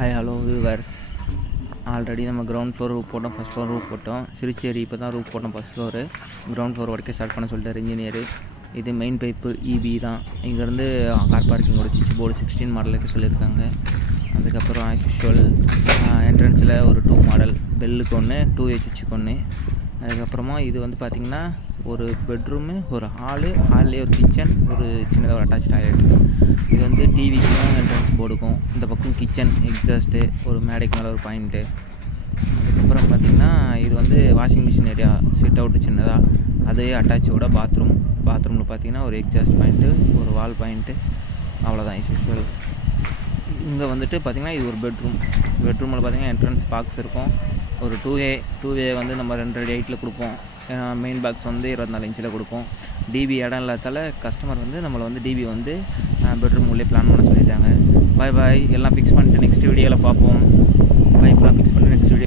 Hi hello viewers. Already நம்ம ground floor Roop போட்டோம், first floor Roop போட்டோம். சிறுச்சேரி இப்போ தான் ரூப் போட்டோம் ஃபஸ்ட் ஃப்ளோரு. கிரவுண்ட் ஃப்ளோர் வரைக்கும் ஸ்டார்ட் பண்ண சொல்லிட்டார் இன்ஜினியர். இது மெயின் பைப்பு இபி தான். இங்கேருந்து கார் பார்க்கிங்கோட சுவிட்ச் போர்டு 16 மாடலுக்கு சொல்லியிருக்காங்க. அதுக்கப்புறம் ஆஸ் யூஷுவல் என்ட்ரன்ஸில் ஒரு 2 மாடல், பெல்லுக்கு ஒன்று, 2A சுவிட்சுக்கு ஒன்று. அதுக்கப்புறமா இது வந்து பார்த்திங்கன்னா ஒரு பெட்ரூமு, ஒரு ஹால்லேயே ஒரு கிச்சன், ஒரு சின்னதாக ஒரு அட்டாச் டாய்லெட். இது வந்து டிவிக்கும் என்ட்ரன்ஸ் போர்டுக்கும். இந்த பக்கம் கிச்சன், எக்ஸாஸ்ட்டு, ஒரு மேடைக்கு மேலே ஒரு பாயிண்ட்டு. அதுக்கப்புறம் பார்த்திங்கன்னா இது வந்து washing machine area, chit out சின்னதாக, அதே அட்டாச்சோட பாத்ரூமில் பார்த்திங்கன்னா ஒரு எக்ஸாஸ்ட் பாயிண்ட்டு, ஒரு வால் பாயிண்ட்டு, அவ்வளோதான் யூஷுவல். இங்கே வந்துட்டு பார்த்திங்கன்னா இது ஒரு பெட்ரூமில் பார்த்திங்கன்னா என்ட்ரன்ஸ் பாக்ஸ் இருக்கும். ஒரு 2A வந்து நம்ம 2 அடி ஹைட்டில் கொடுப்போம். மெயின் பாக்ஸ் வந்து 24 இன்ச்சில் கொடுப்போம். டிபி இடம் இல்லாதால கஸ்டமர் வந்து நம்மளை வந்து டிபி வந்து பெட்ரூம் உள்ளே பிளான் பண்ண சொல்லிட்டாங்க. பாய் எல்லாம் ஃபிக்ஸ் பண்ணிட்டு நெக்ஸ்ட் வீடியோவில் பார்ப்போம்.